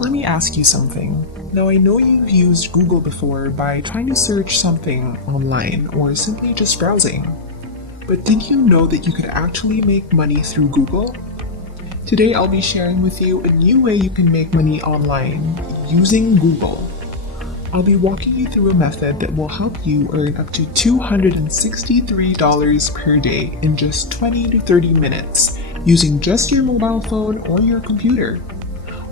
Let me ask you something. Now I know you've used Google before by trying to search something online or simply just browsing. But did you know that you could actually make money through Google? Today I'll be sharing with you a new way you can make money online using Google. I'll be walking you through a method that will help you earn up to $263 per day in just 20 to 30 minutes using just your mobile phone or your computer.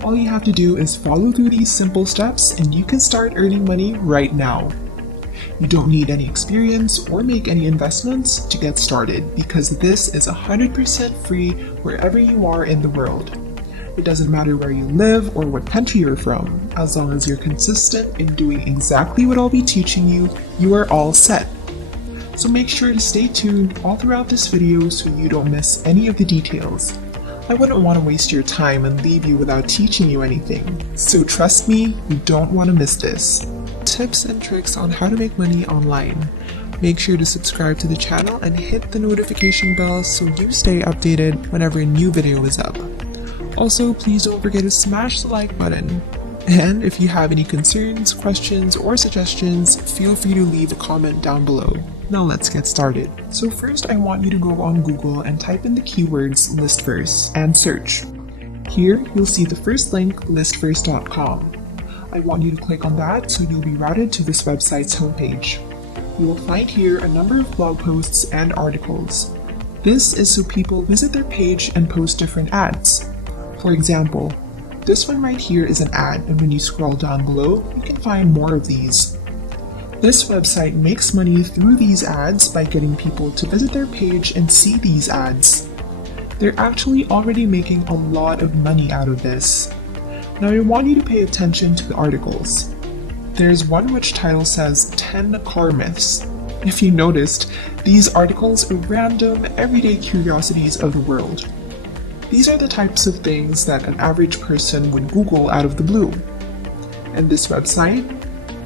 All you have to do is follow through these simple steps and you can start earning money right now. You don't need any experience or make any investments to get started because this is 100% free wherever you are in the world. It doesn't matter where you live or what country you're from. As long as you're consistent in doing exactly what I'll be teaching you, you are all set. So make sure to stay tuned all throughout this video so you don't miss any of the details. I wouldn't want to waste your time and leave you without teaching you anything. So trust me, you don't want to miss this. Tips and tricks on how to make money online. Make sure to subscribe to the channel and hit the notification bell so you stay updated whenever a new video is up. Also, please don't forget to smash the like button. And if you have any concerns, questions, or suggestions, feel free to leave a comment down below. Now let's get started. So first I want you to go on Google and type in the keywords listverse and search. Here you'll see the first link, listverse.com. I want you to click on that so you'll be routed to this website's homepage. You will find here a number of blog posts and articles. This is so people visit their page and post different ads. For example, this one right here is an ad, and when you scroll down below, you can find more of these. This website makes money through these ads by getting people to visit their page and see these ads. They're actually already making a lot of money out of this. Now I want you to pay attention to the articles. There's one which title says 10 car myths. If you noticed, these articles are random, everyday curiosities of the world. These are the types of things that an average person would Google out of the blue. And this website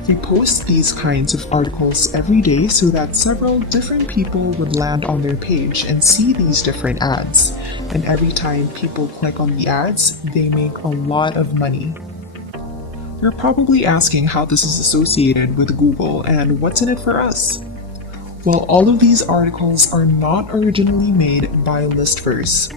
reposts these kinds of articles every day so that several different people would land on their page and see these different ads. And every time people click on the ads, they make a lot of money. You're probably asking how this is associated with Google and what's in it for us. Well, all of these articles are not originally made by Listverse.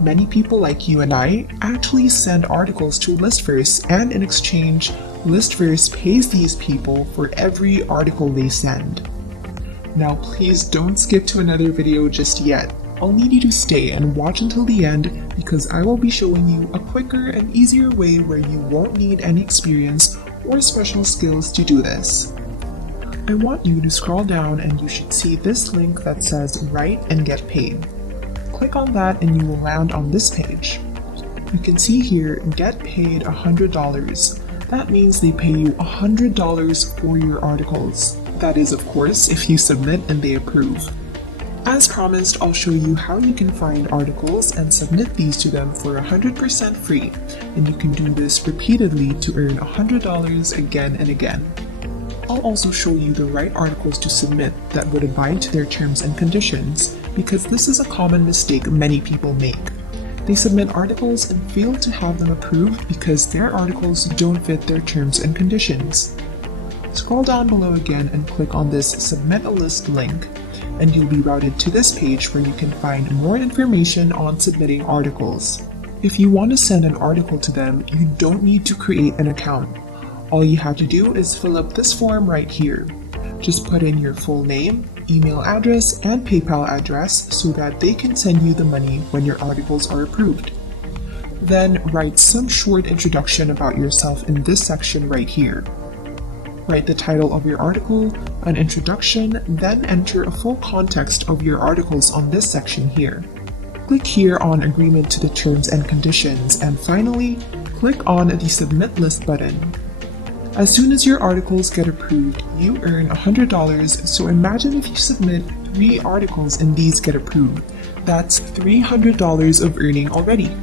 Many people like you and I actually send articles to Listverse, and in exchange, Listverse pays these people for every article they send. Now please don't skip to another video just yet. I'll need you to stay and watch until the end because I will be showing you a quicker and easier way where you won't need any experience or special skills to do this. I want you to scroll down and you should see this link that says Write and Get Paid. Click on that and you will land on this page. You can see here, get paid $100. That means they pay you $100 for your articles. That is, of course, if you submit and they approve. As promised, I'll show you how you can find articles and submit these to them for 100% free, and you can do this repeatedly to earn $100 again and again. I'll also show you the right articles to submit that would abide to their terms and conditions, because this is a common mistake many people make. They submit articles and fail to have them approved because their articles don't fit their terms and conditions. Scroll down below again and click on this Submit a List link, and you'll be routed to this page where you can find more information on submitting articles. If you want to send an article to them, you don't need to create an account. All you have to do is fill up this form right here. Just put in your full name, email address, and PayPal address so that they can send you the money when your articles are approved. Then write some short introduction about yourself in this section right here. Write the title of your article, an introduction, then enter a full context of your articles on this section here. Click here on Agreement to the Terms and Conditions, and finally, click on the Submit List button. As soon as your articles get approved, you earn $100, so imagine if you submit 3 articles and these get approved. That's $300 of earning already.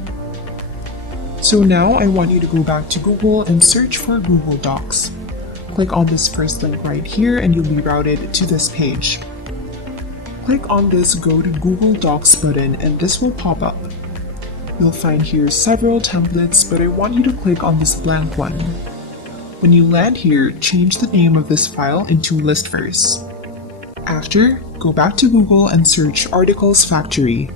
So now I want you to go back to Google and search for Google Docs. Click on this first link right here and you'll be routed to this page. Click on this Go to Google Docs button and this will pop up. You'll find here several templates, but I want you to click on this blank one. When you land here, change the name of this file into Listverse. After, go back to Google and search Articles Factory.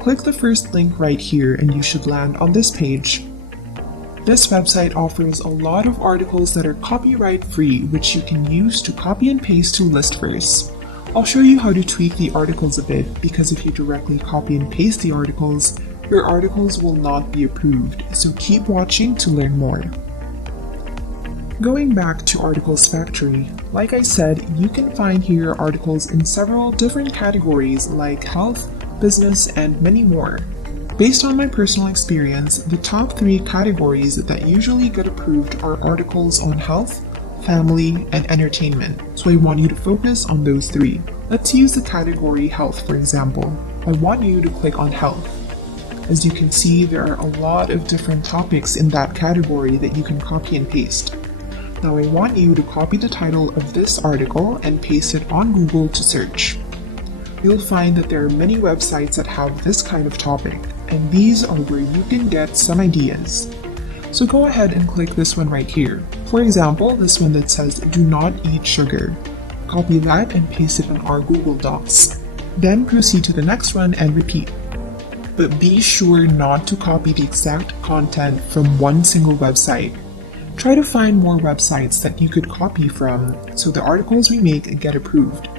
Click the first link right here and you should land on this page. This website offers a lot of articles that are copyright free, which you can use to copy and paste to Listverse. I'll show you how to tweak the articles a bit, because if you directly copy and paste the articles, your articles will not be approved, so keep watching to learn more. Going back to Articles Factory, like I said, you can find here articles in several different categories like health, business, and many more. Based on my personal experience, the top 3 categories that usually get approved are articles on health, family, and entertainment, so I want you to focus on those 3. Let's use the category health for example. I want you to click on health. As you can see, there are a lot of different topics in that category that you can copy and paste. Now I want you to copy the title of this article and paste it on Google to search. You'll find that there are many websites that have this kind of topic, and these are where you can get some ideas. So go ahead and click this one right here. For example, this one that says "Do not eat sugar." Copy that and paste it on our Google Docs. Then proceed to the next one and repeat. But be sure not to copy the exact content from one single website. Try to find more websites that you could copy from so the articles we make get approved.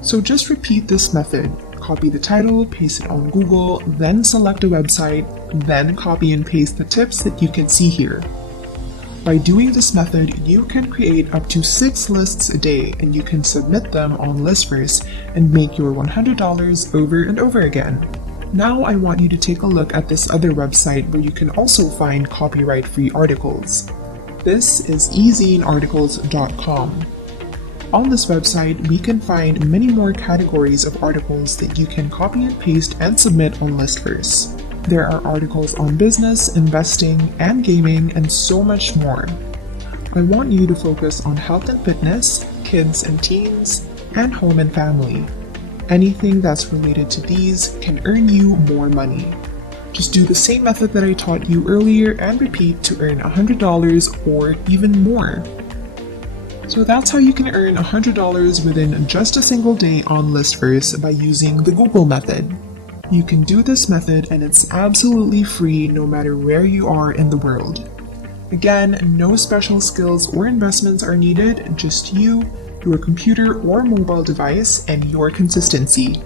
So just repeat this method. Copy the title, paste it on Google, then select a website, then copy and paste the tips that you can see here. By doing this method, you can create up to 6 lists a day and you can submit them on Listverse and make your $100 over and over again. Now I want you to take a look at this other website where you can also find copyright-free articles. This is ezinearticles.com. On this website, we can find many more categories of articles that you can copy and paste and submit on Listverse. There are articles on business, investing, and gaming, and so much more. I want you to focus on health and fitness, kids and teens, and home and family. Anything that's related to these can earn you more money. Just do the same method that I taught you earlier and repeat to earn $100 or even more. So that's how you can earn $100 within just a single day on Listverse by using the Google method. You can do this method and it's absolutely free no matter where you are in the world. Again, no special skills or investments are needed, just you, your computer or mobile device, and your consistency.